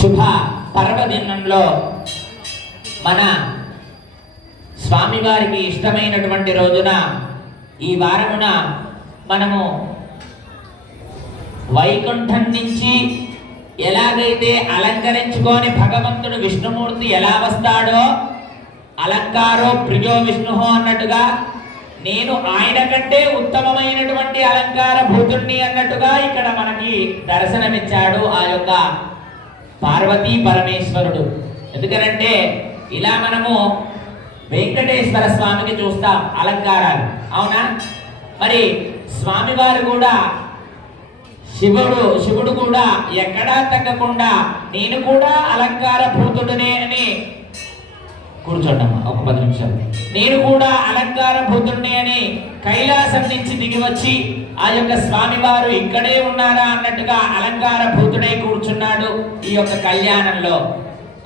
శుభ పర్వదినంలో మన స్వామివారికి ఇష్టమైనటువంటి రోజున ఈ వారమున మనము వైకుంఠం నుంచి ఎలాగైతే అలంకరించుకొని భగవంతుడు విష్ణుమూర్తి ఎలా వస్తాడో అలంకారో ప్రియో విష్ణు అన్నట్టుగా నేను ఆయన కంటే ఉత్తమమైనటువంటి అలంకార భూతుణ్ణి అన్నట్టుగా ఇక్కడ మనకి దర్శనమిచ్చాడు ఆ యొక్క పార్వతీ పరమేశ్వరుడు. ఎందుకనంటే ఇలా మనము వెంకటేశ్వర స్వామికి చూస్తాం అలంకారాలు, అవునా? మరి స్వామివారు కూడా శివుడు కూడా ఎక్కడా తగ్గకుండా నేను కూడా అలంకార భూతుడనే అని కూర్చోండమ్మా ఒక 10 నిమిషాలు. నేను కూడా అలంకార భూతుడిని అని కైలాసం నుంచి దిగి వచ్చి ఆ యొక్క స్వామివారు ఇక్కడే ఉన్నారా అన్నట్టుగా అలంకార భూతుడై కూర్చున్నాడు ఈ యొక్క కళ్యాణంలో.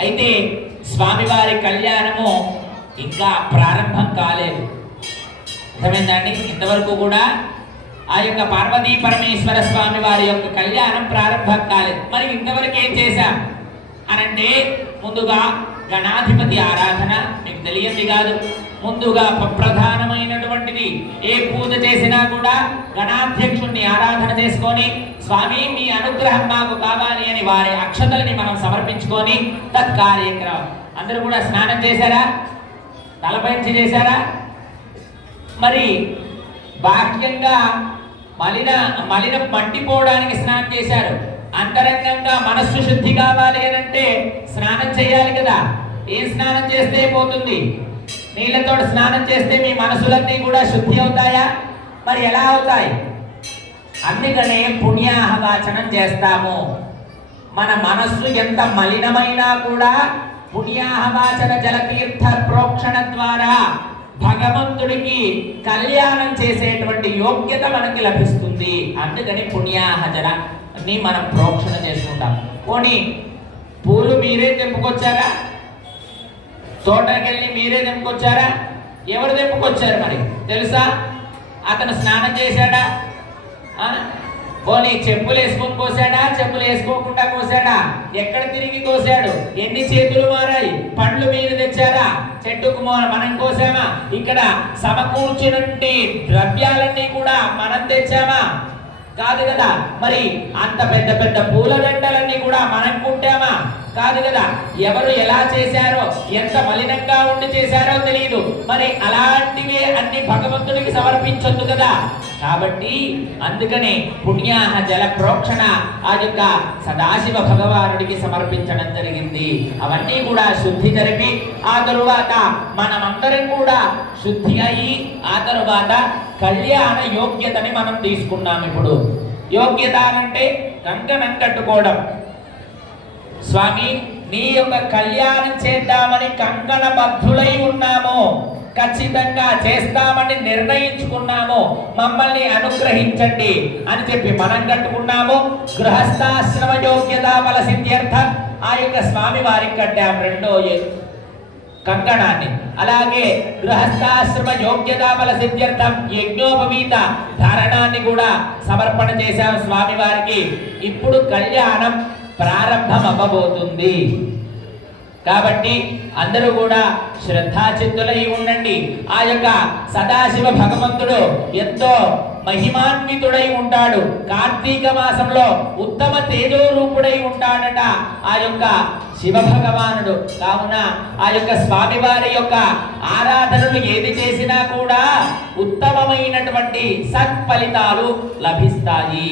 అయితే స్వామివారి కళ్యాణము ఇంకా ప్రారంభం కాలేదు, అర్థమైందండి? ఇంతవరకు కూడా ఆ యొక్క పార్వతీ పరమేశ్వర స్వామి వారి యొక్క కళ్యాణం ప్రారంభం కాలేదు. మరి ఇంతవరకు ఏం చేశాం అనంటే, ముందుగా గణాధిపతి ఆరాధన, మీకు తెలియంది కాదు, ముందుగా ప్రధానమైనటువంటిది ఏ పూజ చేసినా కూడా గణాధ్యక్షుణ్ణి ఆరాధన చేసుకొని స్వామి మీ అనుగ్రహం మాకు కావాలి అని వారి అక్షతలని మనం సమర్పించుకొని తత్కార్యక్రమం. అందరూ కూడా స్నానం చేశారా? తలపంచి చేశారా? మరి బాహ్యంగా మలిన మంటిపోవడానికి స్నానం చేశారు. అంతరంగంగా మనస్సు శుద్ధి కావాలి అంటే స్నానం చేయాలి కదా. ఏం స్నానం చేస్తే పోతుంది? నీళ్ళతో స్నానం చేస్తే మీ మనసులన్నీ కూడా శుద్ధి అవుతాయా? మరి ఎలా అవుతాయి? అందుకనే పుణ్యాహవాచనం చేస్తాము. మన మనస్సు ఎంత మలినమైనా కూడా పుణ్యాహవాచన జలతీర్థ ప్రోక్షణ ద్వారా భగవంతుడికి కళ్యాణం చేసేటువంటి యోగ్యత మనకి లభిస్తుంది. అందుకని పుణ్యాహజల ని మనం ప్రోక్షణ చేసుకుంటాం. పోనీ పూలు మీరే తెంపుకొచ్చారా? తోటకెళ్ళి మీరే తెంపుకొచ్చారా? ఎవరు తెంపుకొచ్చారు మరి తెలుసా? అతను స్నానం చేశాడా? పోనీ చెప్పులు వేసుకొని కోసాడా? చెప్పులు వేసుకోకుండా కోసాడా? ఎక్కడ తిరిగి కోసాడు? ఎన్ని చేతులు మారాయి? పండ్లు మీరు తెచ్చారా? చెట్టుకు మనం కోసామా? ఇక్కడ సమకూర్చినటువంటి ద్రవ్యాలన్నీ కూడా మనం తెచ్చామా? కాదు కదా. మరి అంత పెద్ద పెద్ద పూల దండలన్నీ కూడా మనం కుట్టామా? కాదు కదా. ఎవరు ఎలా చేశారో, ఎంత మలినంగా ఉండి చేశారో తెలియదు. మరి అలాంటివి అన్ని భగవంతుడికి సమర్పించొద్దు కదా. కాబట్టి అందుకనే పుణ్యాహ జల ప్రోక్షణ ఆ యొక్క సదాశివ భగవానుడికి సమర్పించడం జరిగింది. అవన్నీ కూడా శుద్ధి జరిపి ఆ తరువాత మనమందరం కూడా శుద్ధి అయ్యి ఆ తరువాత కళ్యాణ యోగ్యతని మనం తీసుకున్నాం. ఇప్పుడు యోగ్యత అంటే కంకణం కట్టుకోవడం. స్వామి నీ యొక్క కళ్యాణం చేద్దామని కంకణబద్ధులై ఉన్నాము, ఖచ్చితంగా చేస్తామని నిర్ణయించుకున్నాము, మమ్మల్ని అనుగ్రహించండి అని చెప్పి మనం కట్టుకున్నాము. గృహస్థాశ్రమ యోగ్యత బల సిద్ధ్యర్థం ఆ యొక్క స్వామి వారికి కట్టాము రెండో కంకణాన్ని. అలాగే గృహస్థాశ్రమ యోగ్యతా బల సిద్ధ్యర్థం యజ్ఞోపవీత ధారణాన్ని కూడా సమర్పణ చేశాము స్వామి వారికి. ఇప్పుడు కళ్యాణం ప్రారంభం అవ్వబోతుంది. కాబట్టి అందరూ కూడా శ్రద్ధాచిత్తులై ఉండండి. ఆ యొక్క సదాశివ భగవంతుడు ఎంతో మహిమాన్వితుడై ఉంటాడు. కార్తీక మాసంలో ఉత్తమ తేజోరూపుడై ఉంటాడట ఆ యొక్క శివ భగవానుడు. కావున ఆ యొక్క స్వామివారి యొక్క ఆరాధనలు ఏది చేసినా కూడా ఉత్తమమైనటువంటి సత్ఫలితాలు లభిస్తాయి.